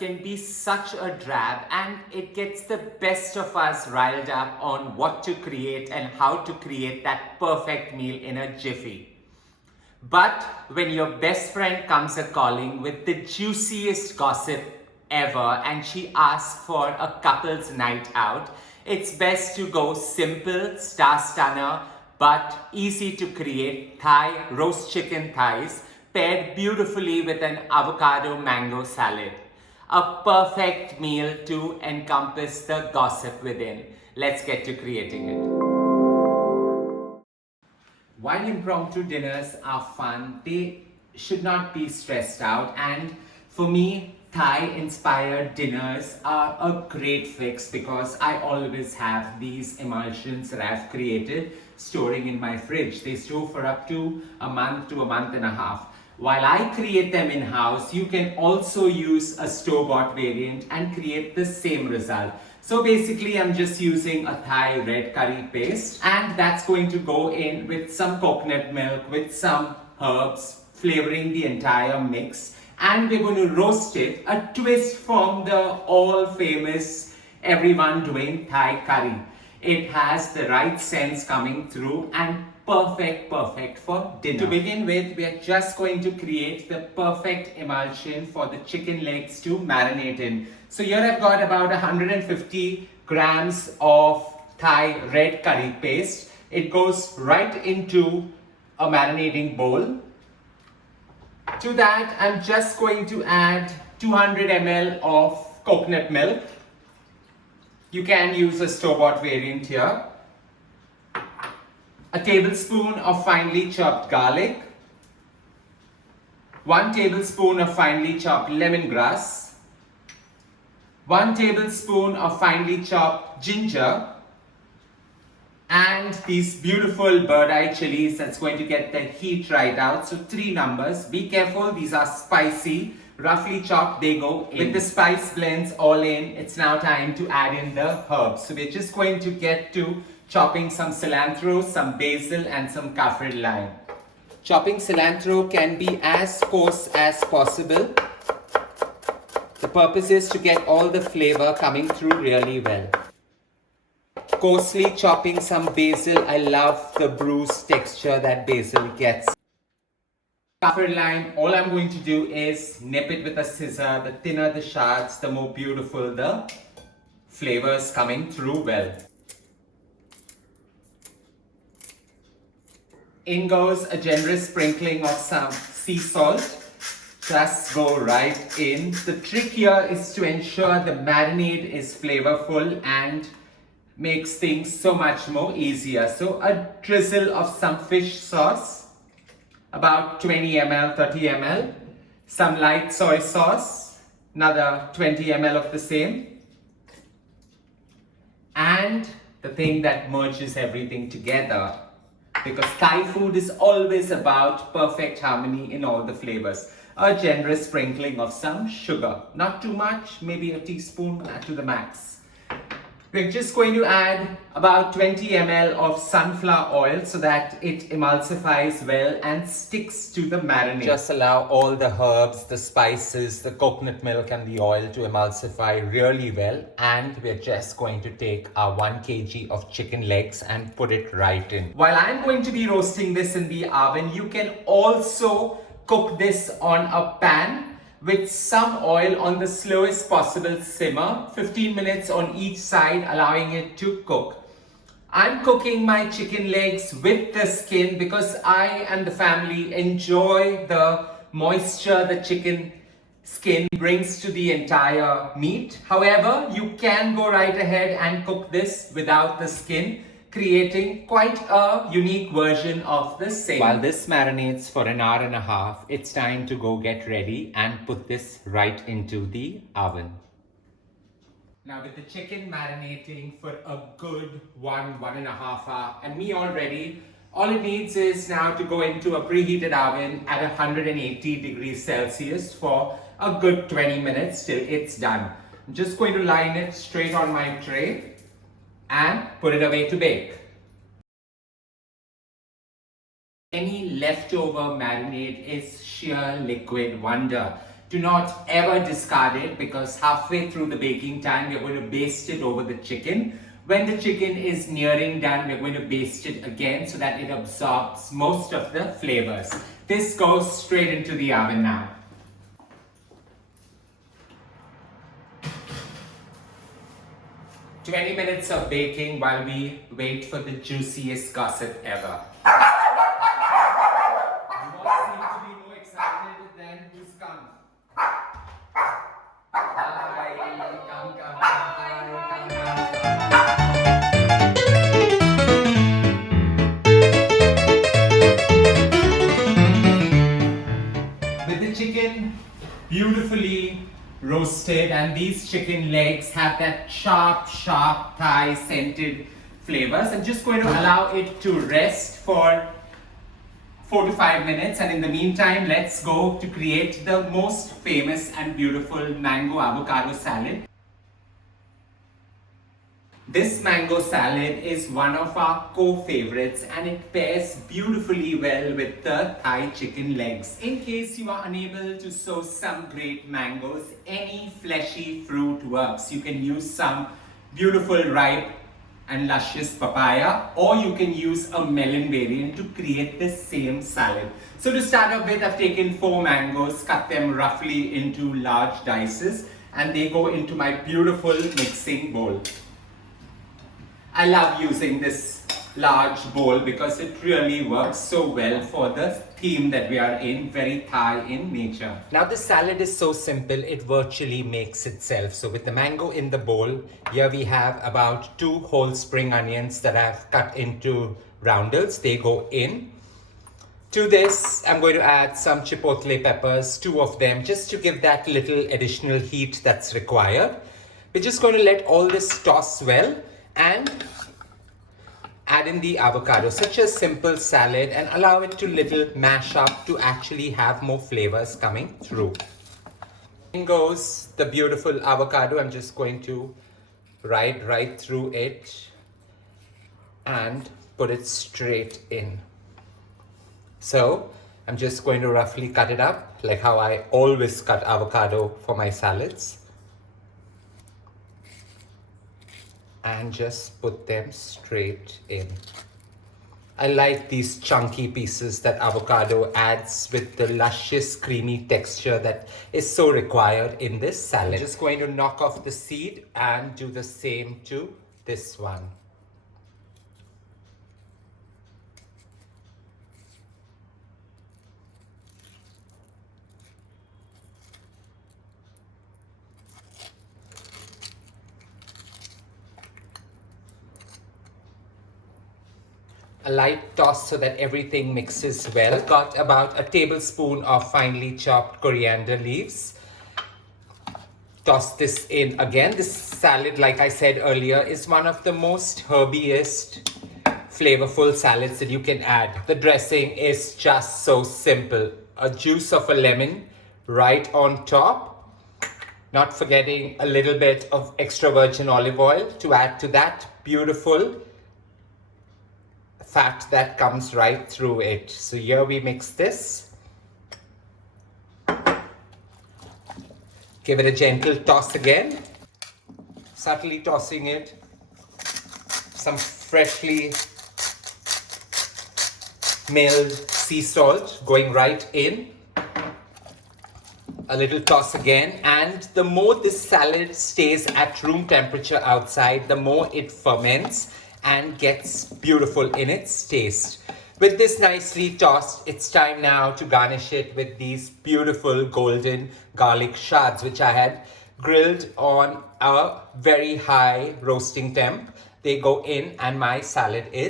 can be such a drab, and it gets the best of us riled up on what to create and how to create that perfect meal in a jiffy. But when your best friend comes a-calling with the juiciest gossip ever and she asks for a couple's night out, it's best to go simple, star-stunner, but easy to create Thai roast chicken thighs paired beautifully with an avocado mango salad. A perfect meal to encompass the gossip within. Let's get to creating it. While impromptu dinners are fun, they should not be stressed out, and for me, Thai-inspired dinners are a great fix because I always have these emulsions that I've created storing in my fridge. They store for up to a month and a half. While I create them in-house, you can also use a store-bought variant and create the same result. So basically, I'm just using a Thai red curry paste, and that's going to go in with some coconut milk, with some herbs, flavoring the entire mix. And we're going to roast it, a twist from the all-famous, everyone doing Thai curry. It has the right sense coming through and perfect for dinner. To begin with, we are just going to create the perfect emulsion for the chicken legs to marinate in. So here I've got about 150 grams of Thai red curry paste. It goes right into a marinating bowl. To that, I'm just going to add 200 ml of coconut milk. You can use a store-bought variant here. A tablespoon of finely chopped garlic, 1 tablespoon of finely chopped lemongrass, 1 tablespoon of finely chopped ginger, and these beautiful bird-eye chilies that's going to get the heat right out. So 3 numbers. Be careful, these are spicy. Roughly chopped, they go in. With the spice blends all in, it's now time to add in the herbs. So we're just going to get to chopping some cilantro, some basil, and some kaffir lime. Chopping cilantro can be as coarse as possible. The purpose is to get all the flavor coming through really well. Coarsely chopping some basil. I love the bruised texture that basil gets. Kaffir lime, all I'm going to do is nip it with a scissor. The thinner the shards, the more beautiful the flavors coming through well. In goes a generous sprinkling of some sea salt. Just go right in. The trick here is to ensure the marinade is flavorful and makes things so much more easier. So a drizzle of some fish sauce, about 20 ml, 30 ml. Some light soy sauce, another 20 ml of the same. And the thing that merges everything together, because Thai food is always about perfect harmony in all the flavors. A generous sprinkling of some sugar. Not too much, maybe a teaspoon to the max. We're just going to add about 20 ml of sunflower oil so that it emulsifies well and sticks to the marinade. Just allow all the herbs, the spices, the coconut milk and the oil to emulsify really well. And we're just going to take our 1 kg of chicken legs and put it right in. While I'm going to be roasting this in the oven, you can also cook this on a pan with some oil on the slowest possible simmer, 15 minutes on each side, allowing it to cook. I'm cooking my chicken legs with the skin because I and the family enjoy the moisture the chicken skin brings to the entire meat. However, you can go right ahead and cook this without the skin, creating quite a unique version of the same. While this marinates for an hour and a half, it's time to go get ready and put this right into the oven. Now with the chicken marinating for a good 1.5 hours and me all ready, all it needs is now to go into a preheated oven at 180 degrees Celsius for a good 20 minutes till it's done. I'm just going to line it straight on my tray and put it away to bake. Any leftover marinade is sheer liquid wonder. Do not ever discard it because halfway through the baking time, we're going to baste it over the chicken. When the chicken is nearing done, we're going to baste it again so that it absorbs most of the flavors. This goes straight into the oven now. "20 minutes of baking while we wait for the juiciest gossip ever." You all seem to be more excited than who's come. Hi, come. With the chicken beautifully roasted, and these chicken legs have that sharp Thai scented flavors. I'm just going to allow it to rest for 4 to 5 minutes, and in the meantime, let's go to create the most famous and beautiful mango avocado salad. This mango salad is one of our co-favorites, and it pairs beautifully well with the Thai chicken legs. In case you are unable to source some great mangoes, any fleshy fruit works. You can use some beautiful ripe and luscious papaya, or you can use a melon variant to create the same salad. So to start off with, I've taken 4 mangoes, cut them roughly into large dices, and they go into my beautiful mixing bowl. I love using this large bowl because it really works so well for the theme that we are in, very Thai in nature. Now the salad is so simple, it virtually makes itself. So with the mango in the bowl, here we have about 2 whole spring onions that I've cut into roundels. They go in. To this, I'm going to add some chipotle peppers, 2 of them, just to give that little additional heat that's required. We're just going to let all this toss well and add in the avocado. Such a simple salad, and allow it to little mash up to actually have more flavors coming through. In goes the beautiful avocado. I'm just going to ride right through it and put it straight in. So I'm just going to roughly cut it up like how I always cut avocado for my salads, and just put them straight in. I like these chunky pieces that avocado adds with the luscious creamy texture that is so required in this salad. I'm just going to knock off the seed and do the same to this one. A light toss so that everything mixes well. I've got about a tablespoon of finely chopped coriander leaves. Toss this in again. This salad, like I said earlier, is one of the most herbiest, flavorful salads that you can add. The dressing is just so simple. A juice of a lemon right on top. Not forgetting a little bit of extra virgin olive oil to add to that beautiful fat that comes right through it. So here we mix this. Give it a gentle toss again. Subtly tossing it. Some freshly milled sea salt going right in. A little toss again, and the more this salad stays at room temperature outside, the more it ferments and gets beautiful in its taste. With this nicely tossed, it's time now to garnish it with these beautiful golden garlic shards, which I had grilled on a very high roasting temp. They go in, and my salad is